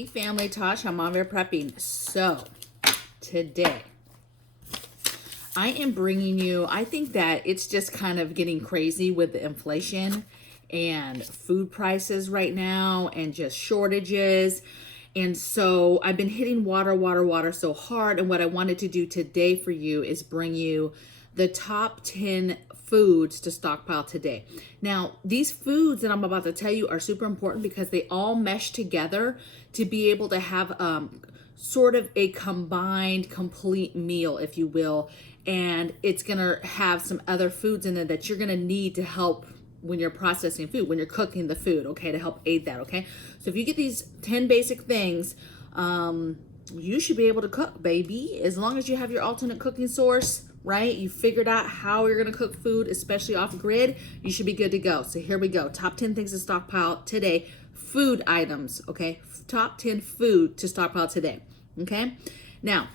Hey family, Tosh, I'm on there prepping. So today I am bringing you, I think that it's just kind of getting crazy with the inflation and food prices right now and just shortages. And so I've been hitting water so hard. And what I wanted to do today for you is bring you the top 10 foods to stockpile today. Now, these foods that I'm about to tell you are super important because they all mesh together to be able to have sort of a combined, complete meal, if you will. And it's gonna have some other foods in there that you're gonna need to help when you're processing food, when you're cooking the food, okay, to help aid that, okay? So if you get these 10 basic things, you should be able to cook, baby. As long as you have your alternate cooking source, right? You figured out how you're gonna cook food, especially off grid, you should be good to go. So here we go. Top 10 things to stockpile today. Food items, okay? Top 10 food to stockpile today, okay? Now,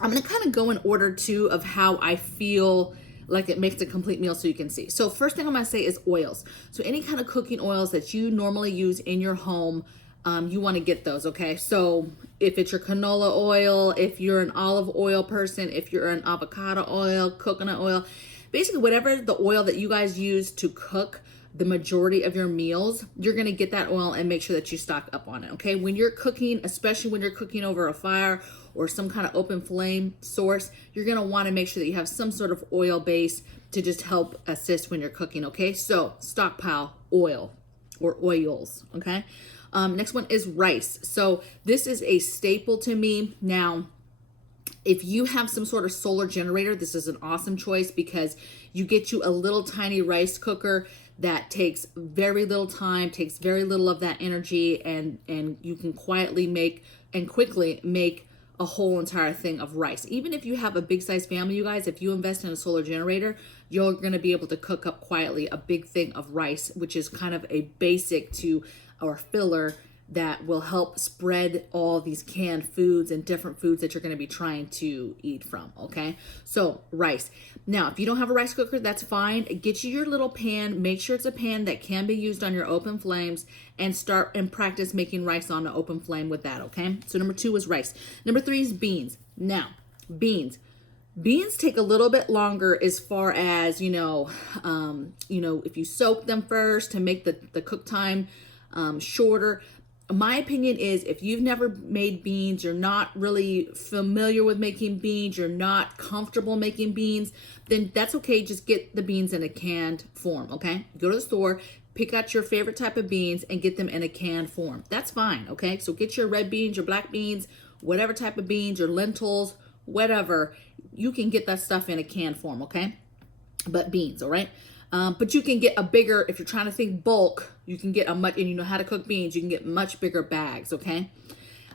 I'm gonna kind of go in order too of how I feel like it makes a complete meal so you can see. So first thing I'm gonna say is oils. So any kind of cooking oils that you normally use in your home, you wanna get those, okay? So if it's your canola oil, if you're an olive oil person, if you're an avocado oil, coconut oil, basically whatever the oil that you guys use to cook the majority of your meals, you're gonna get that oil and make sure that you stock up on it, okay? When you're cooking, especially when you're cooking over a fire or some kind of open flame source, you're gonna wanna make sure that you have some sort of oil base to just help assist when you're cooking, okay? So stockpile oil or oils, okay? Next one is rice. So this is a staple to me. Now, if you have some sort of solar generator, this is an awesome choice because you get you a little tiny rice cooker that takes very little time, takes very little of that energy, and you can quietly make and quickly make a whole entire thing of rice. Even if you have a big size family, you guys, if you invest in a solar generator, you're gonna be able to cook up quietly a big thing of rice, which is kind of a basic to or filler that will help spread all these canned foods and different foods that you're going to be trying to eat from, okay? So rice. Now, if you don't have a rice cooker, that's fine. Get you your little pan. Make sure it's a pan that can be used on your open flames and start and practice making rice on an open flame with that, okay? So number 2 is rice. Number 3 is beans. Now, beans. Beans take a little bit longer as far as, if you soak them first to make the cook time shorter. My opinion is if you've never made beans, you're not really familiar with making beans, you're not comfortable making beans, then that's okay. Just get the beans in a canned form, okay? Go to the store, pick out your favorite type of beans and get them in a canned form. That's fine, okay? So get your red beans, your black beans, whatever type of beans, your lentils, whatever. You can get that stuff in a canned form, okay? But beans, all right? But you can get a bigger, if you're trying to think bulk, you can get a much, and you know how to cook beans, you can get much bigger bags, okay?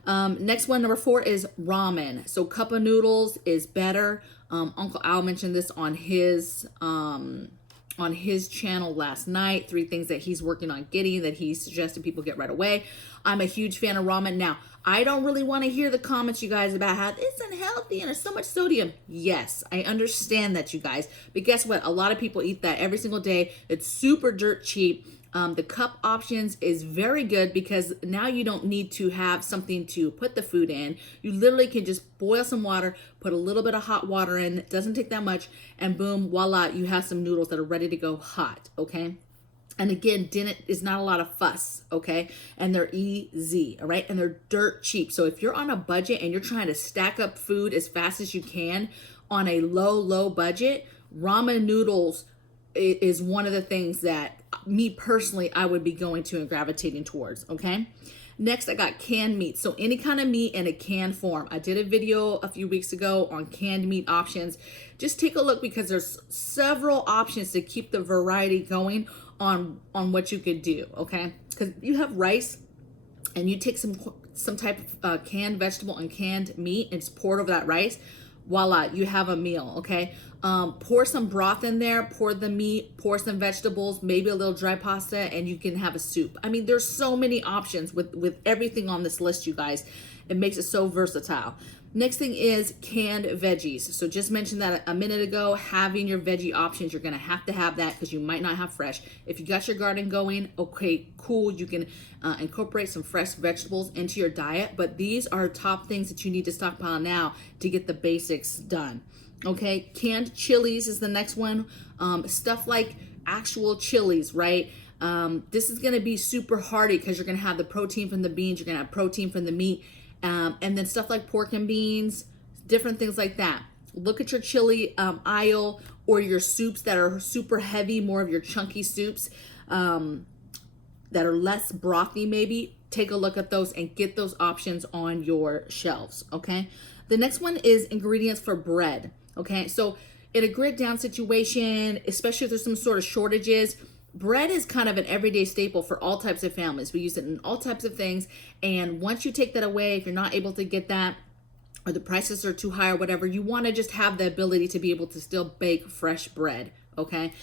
Next one, number 4 is ramen. So cup of noodles is better. Uncle Al mentioned this on his channel last night, 3 things that he's working on getting that he suggested people get right away. I'm a huge fan of ramen. Now, I don't really want to hear the comments, you guys, about how it's unhealthy and there's so much sodium. Yes, I understand that, you guys. But guess what? A lot of people eat that every single day. It's super dirt cheap. The cup options is very good because now you don't need to have something to put the food in. You literally can just boil some water, put a little bit of hot water in. It doesn't take that much. And boom, voila, you have some noodles that are ready to go hot, okay? And again, dinner is not a lot of fuss, okay? And they're easy, all right? And they're dirt cheap. So if you're on a budget and you're trying to stack up food as fast as you can on a low budget, ramen noodles is one of the things that me personally, I would be going to and gravitating towards, okay? Next, I got canned meat. So any kind of meat in a canned form. I did a video a few weeks ago on canned meat options. Just take a look because there's several options to keep the variety going on what you could do, okay? Because you have rice and you take some type of canned vegetable and canned meat and just pour it over that rice. Voila, you have a meal, okay? Pour some broth in there, pour the meat, pour some vegetables, maybe a little dry pasta, and you can have a soup. I mean, there's so many options with everything on this list, you guys. It makes it so versatile. Next thing is canned veggies. So just mentioned that a minute ago, having your veggie options, you're gonna have to have that because you might not have fresh. If you got your garden going, okay, cool. You can incorporate some fresh vegetables into your diet, but these are top things that you need to stockpile now to get the basics done. Okay, canned chilies is the next one. Stuff like actual chilies, right? This is gonna be super hearty because you're gonna have the protein from the beans, you're gonna have protein from the meat, and then stuff like pork and beans, different things like that. Look at your chili aisle or your soups that are super heavy, more of your chunky soups that are less brothy maybe. Take a look at those and get those options on your shelves, okay? The next one is ingredients for bread, okay? So in a grid down situation, especially if there's some sort of shortages, bread is kind of an everyday staple for all types of families. We use it in all types of things. And once you take that away, if you're not able to get that or the prices are too high or whatever, you want to just have the ability to be able to still bake fresh bread. Okay.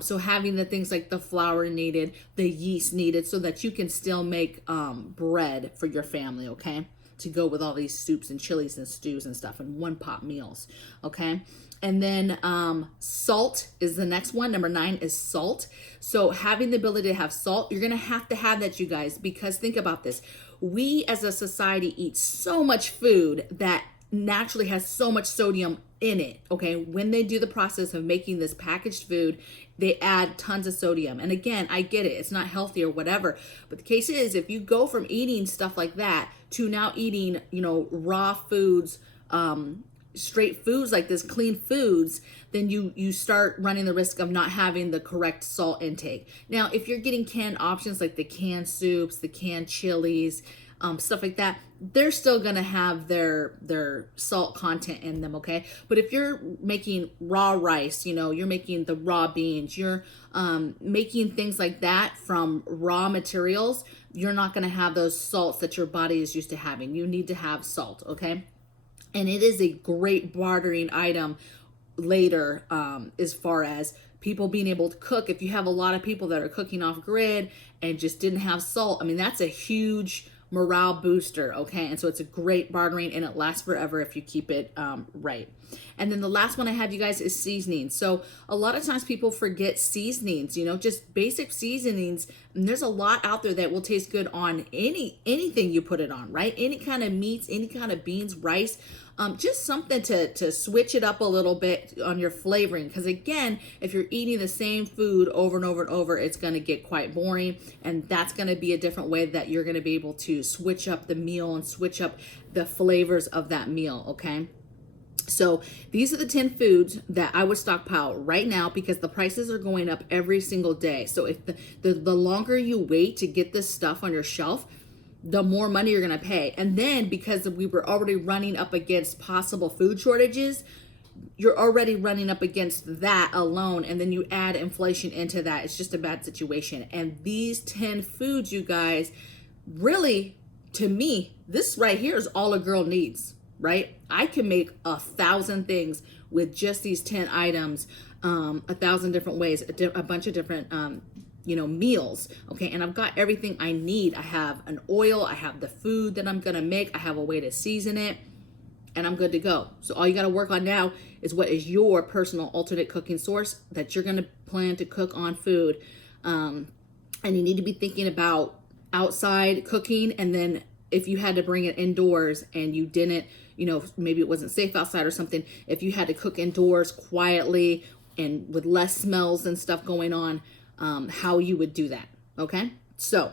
So having the things like the flour needed, the yeast needed so that you can still make bread for your family. Okay. To go with all these soups and chilies and stews and stuff and one pot meals. Okay. And then salt is the next one. Number 9 is salt. So having the ability to have salt, you're going to have that, you guys, because think about this. We as a society eat so much food that naturally has so much sodium in it. Okay. When they do the process of making this packaged food, they add tons of sodium. And again, I get it. It's not healthy or whatever. But the case is, if you go from eating stuff like that to now eating, raw foods, straight foods like this, clean foods, then you start running the risk of not having the correct salt intake. Now, if you're getting canned options like the canned soups, the canned chilies, stuff like that, they're still gonna have their salt content in them, okay? But if you're making raw rice, you're making the raw beans, you're making things like that from raw materials, you're not gonna have those salts that your body is used to having. You need to have salt, okay? And it is a great bartering item later as far as people being able to cook. If you have a lot of people that are cooking off grid and just didn't have salt, I mean, that's a huge morale booster, okay? And so it's a great bartering and it lasts forever if you keep it right. And then the last one I have, you guys, is seasoning. So a lot of times people forget seasonings, just basic seasonings. And there's a lot out there that will taste good on anything you put it on, right? Any kind of meats, any kind of beans, rice, just something to switch it up a little bit on your flavoring. Because again, if you're eating the same food over and over and over, it's going to get quite boring. And that's going to be a different way that you're going to be able to switch up the meal and switch up the flavors of that meal, okay? So these are the 10 foods that I would stockpile right now because the prices are going up every single day. So if the longer you wait to get this stuff on your shelf, the more money you're going to pay. And then because we were already running up against possible food shortages, you're already running up against that alone. And then you add inflation into that. It's just a bad situation. And these 10 foods, you guys, really, to me, this right here is all a girl needs. Right? I can make 1,000 things with just these 10 items, 1,000 different ways, a bunch of different, meals. Okay. And I've got everything I need. I have an oil. I have the food that I'm going to make. I have a way to season it and I'm good to go. So all you got to work on now is what is your personal alternate cooking source that you're going to plan to cook on food. And you need to be thinking about outside cooking. And then if you had to bring it indoors and you didn't, maybe it wasn't safe outside or something, if you had to cook indoors quietly and with less smells and stuff going on, how you would do that, okay? So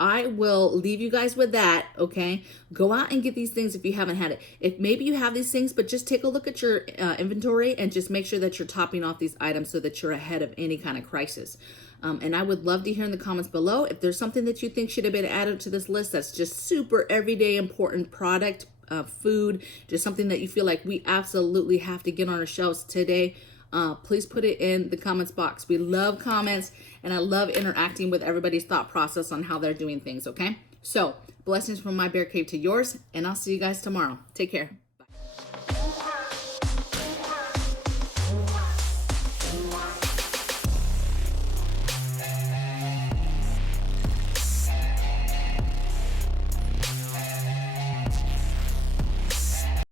I will leave you guys with that, okay? Go out and get these things if you haven't had it. If maybe you have these things, but just take a look at your inventory and just make sure that you're topping off these items so that you're ahead of any kind of crisis. And I would love to hear in the comments below if there's something that you think should have been added to this list that's just super everyday important product, food, just something that you feel like we absolutely have to get on our shelves today. Please put it in the comments box. We love comments and I love interacting with everybody's thought process on how they're doing things, okay? So blessings from my bear cave to yours, and I'll see you guys tomorrow. Take care.